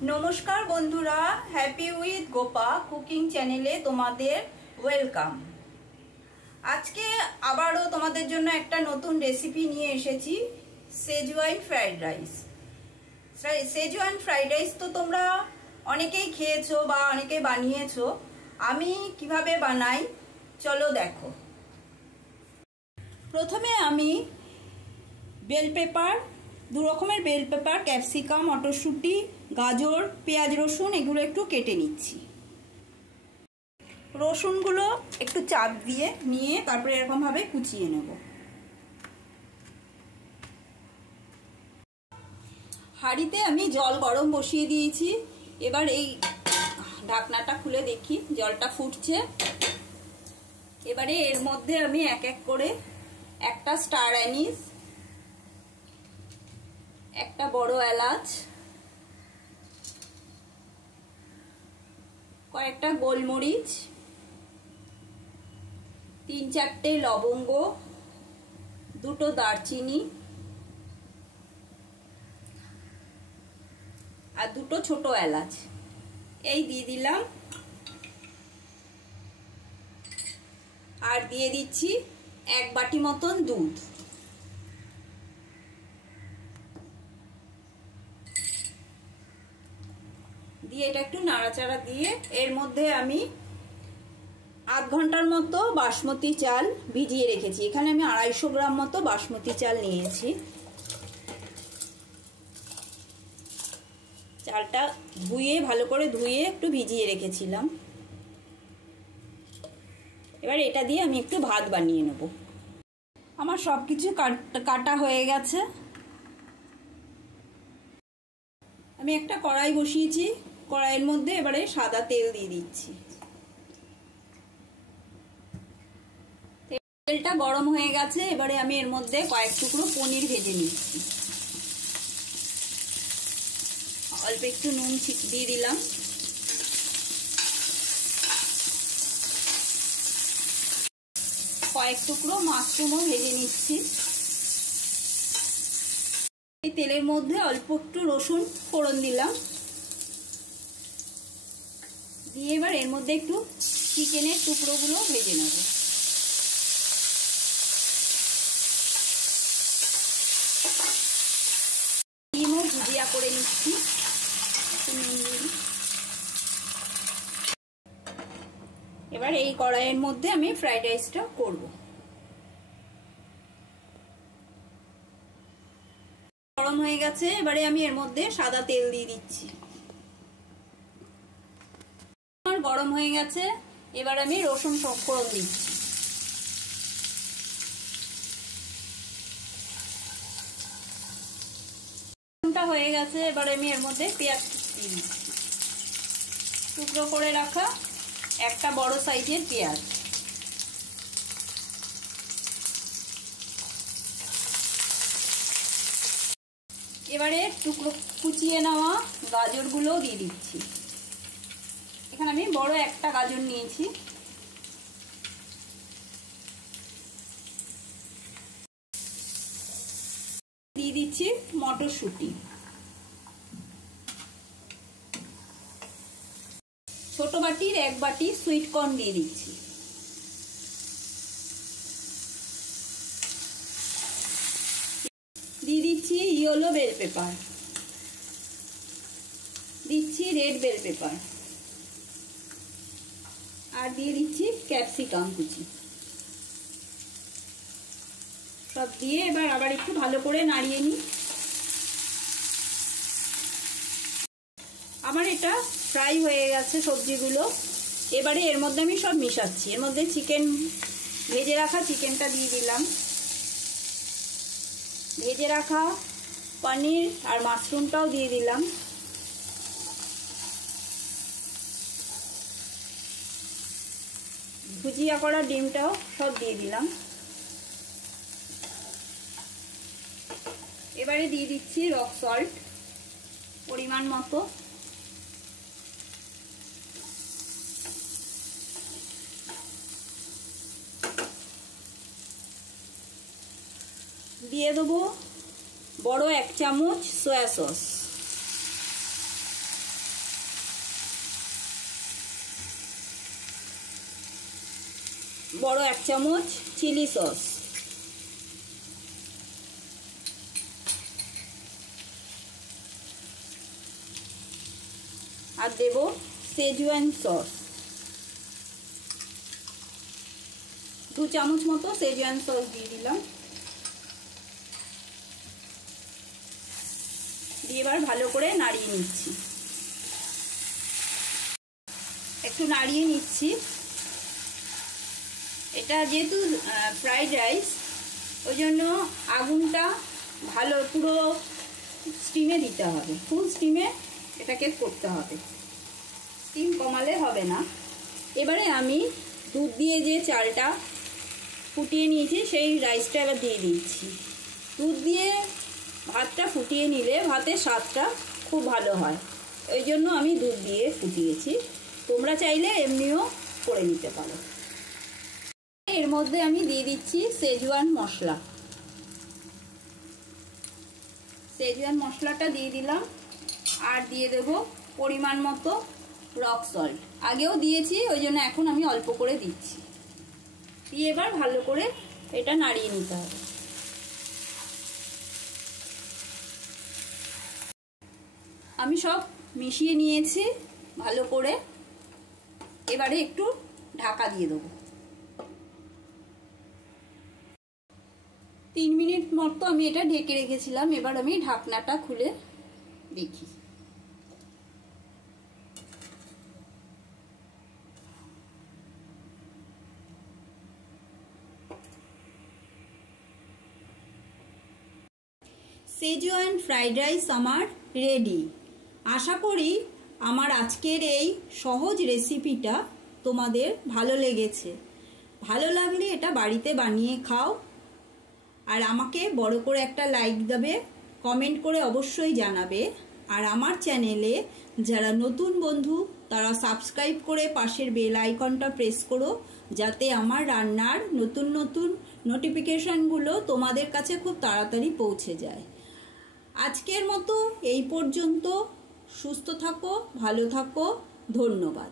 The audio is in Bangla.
नमस्कार बंधुरा हैप्पी उइथ गोपा कुकिंग चैनेले तुम्हादेर वेलकाम। आज के आबारो तुम्हादेर जोन्नो एकटा नतून रेसिपि निये एसेछि schezwan fried rice. Schezwan fried rice तो तोमरा अनेकेई खेयेछो बा अनेके बानिয়েছো। आमी किभाबे बानाई चलो देखो। प्रथमे आमी बेल पेपर दु रकमेर बेल पेपर ক্যাপসিকাম মটরশুঁটি গাজর পেঁয়াজ রসুন এগুলো একটু কেটে নিচ্ছি। রসুনগুলো একটু চাপ দিয়ে নিয়ে তারপরে এরকম ভাবে কুচিয়ে নেব। হাঁড়িতে আমি জল গরম বসিয়ে দিয়েছি। এবার এই ঢাকনাটা খুলে দেখি জলটা ফুটছে। এবারে এর মধ্যে আমি এক এক করে একটা স্টার অ্যানিস, একটা বড় এলাচ, কয়েকটা গোলমরিচ, 3-4টে লবঙ্গ, দুটো দারচিনি আর দুটো ছোট এলাচ এই দিয়ে দিলাম। আর দিয়ে দিচ্ছি 1 বাটি মতন দুধ। দিয়ে এটা একটু নাড়াচাড়া দিয়ে এর মধ্যে আমি আধ ঘন্টার মতো বাসমতি চাল ভিজিয়ে রেখেছি। এখানে আমি 250 গ্রাম মতো বাসমতি চাল নিয়েছি। চালটা ধুয়ে ভালো করে ধুয়ে একটু ভিজিয়ে রেখেছিলাম। এবার এটা দিয়ে আমি একটু ভাত বানিয়ে নেব। আমার সবকিছু কাটা হয়ে গেছে। আমি একটা কড়াই বসিয়েছি। কড়াইয়ের মধ্যে এবারে সাদা তেল দিয়ে দিচ্ছি। তেলটা গরম হয়ে গেছে। এবারে আমি এর মধ্যে কয়েক টুকরো পনির ভেজে নিচ্ছি। অল্প একটু নুন দিয়ে দিলাম। কয়েক টুকরো মাশরুমও ভেজে নিচ্ছি। এই তেলের মধ্যে অল্প একটু রসুন ফোড়ন দিলাম। দিয়ে এবার এর মধ্যে একটু চিকেনের টুকরোগুলো ভেজে নেব। ডিমও ভুজিয়া করে নিচ্ছি। এবার এই কড়াইয়ের মধ্যে আমি ফ্রাইড রাইসটা করব। গরম হয়ে গেছে। এবারে আমি এর মধ্যে সাদা তেল দিয়ে দিচ্ছি। গরম হয়ে গেছে। এবার আমি রসুন ফোড়ন দিচ্ছি। রসুনটা হয়ে গেছে। এবার আমি এর মধ্যে পেঁয়াজ দিয়ে দিচ্ছি। টুকরো করে রাখা একটা বড় সাইজের পেঁয়াজ। এবারে টুকরো কুচিয়ে নেওয়া গাজরগুলো দিয়ে দিচ্ছি। এখানে আমি বড় একটা গাজর নিয়েছি। দিয়ে দিচ্ছি মটরশুঁটি। ছোট বাটির 1 বাটি সুইট কর্ন দিয়ে দিচ্ছি। দিয়ে দিচ্ছি ইয়েলো বেল পেপার, দিচ্ছি রেড বেল পেপার, আর দিয়ে দিচ্ছি ক্যাপসিকাম কুচি। সব দিয়ে এবার আবার একটু ভালো করে নাড়িয়ে নিই। আমার এটা ফ্রাই হয়ে গেছে সবজিগুলো। এবারে এর মধ্যে আমি সব মিশাচ্ছি। এর মধ্যে চিকেন ভেজে রাখা চিকেনটা দিয়ে দিলাম। ভেজে রাখা পনির আর মাশরুমটাও দিয়ে দিলাম। ভুজিয়া করা ডিমটাও সব দিয়ে দিলাম। এবারে দিয়ে দিচ্ছি রক সল্ট পরিমাণ মতো। দিয়ে দেবো বড় 1 চামচ সয়া সস। বড় 1 চামচ চিলি সস, আর দেব সেজওয়ান সস, 2 চামচ মতো সেজওয়ান সস দিয়ে দিলাম। দিয়ে এবার ভালো করে নাড়িয়ে নিচ্ছি, একটু নাড়িয়ে নিচ্ছি। এটা যেহেতু ফ্রাইড রাইস, ওই জন্য আগুনটা ভালো পুরো স্টিমে দিতে হবে, ফুল স্টিমে এটাকে করতে হবে, স্টিম কমালে হবে না। এবারে আমি দুধ দিয়ে যে চালটা ফুটিয়ে নিয়েছি সেই রাইসটা এবার দিয়ে দিচ্ছি। দুধ দিয়ে ভাতটা ফুটিয়ে নিলে ভাতের স্বাদটা খুব ভালো হয়, ওই জন্য আমি দুধ দিয়ে ফুটিয়েছি। তোমরা চাইলে এমনিও করে নিতে পারো। এর মধ্যে আমি দিয়ে দিচ্ছি সেজওয়ান মশলা, সেজওয়ান মশলাটা দিয়ে দিলাম। আর দিয়ে দেব পরিমাণ মতো রক সল্ট, আগেও দিয়েছি ওই জন্য এখন আমি অল্প করে দিচ্ছি। দিয়ে এবার ভালো করে এটা নাড়িয়ে নিতে হবে। আমি সব মিশিয়ে নিয়েছি ভালো করে, এবারে একটু ঢাকা দিয়ে দেবো। 3 মিনিট মতো আমি এটা ঢেকে রেখেছিলাম, এবার আমি ঢাকনাটা খুলে দেখি। সেজওয়ান ফ্রাইড রাইস আমার রেডি। আশা করি আমার আজকের এই সহজ রেসিপিটা তোমাদের ভালো লেগেছে। ভালো লাগলে এটা বাড়িতে বানিয়ে খাও, আর আমাকে বড় করে একটা লাইক দেবে, কমেন্ট করে অবশ্যই জানাবে। আর আমার চ্যানেলে যারা নতুন বন্ধু তারা সাবস্ক্রাইব করে পাশের বেল আইকনটা প্রেস করো, যাতে আমার রান্নার নতুন নতুন নোটিফিকেশনগুলো তোমাদের কাছে খুব তাড়াতাড়ি পৌঁছে যায়। আজকের মতো এই পর্যন্ত। সুস্থ থাকো, ভালো থাকো, ধন্যবাদ।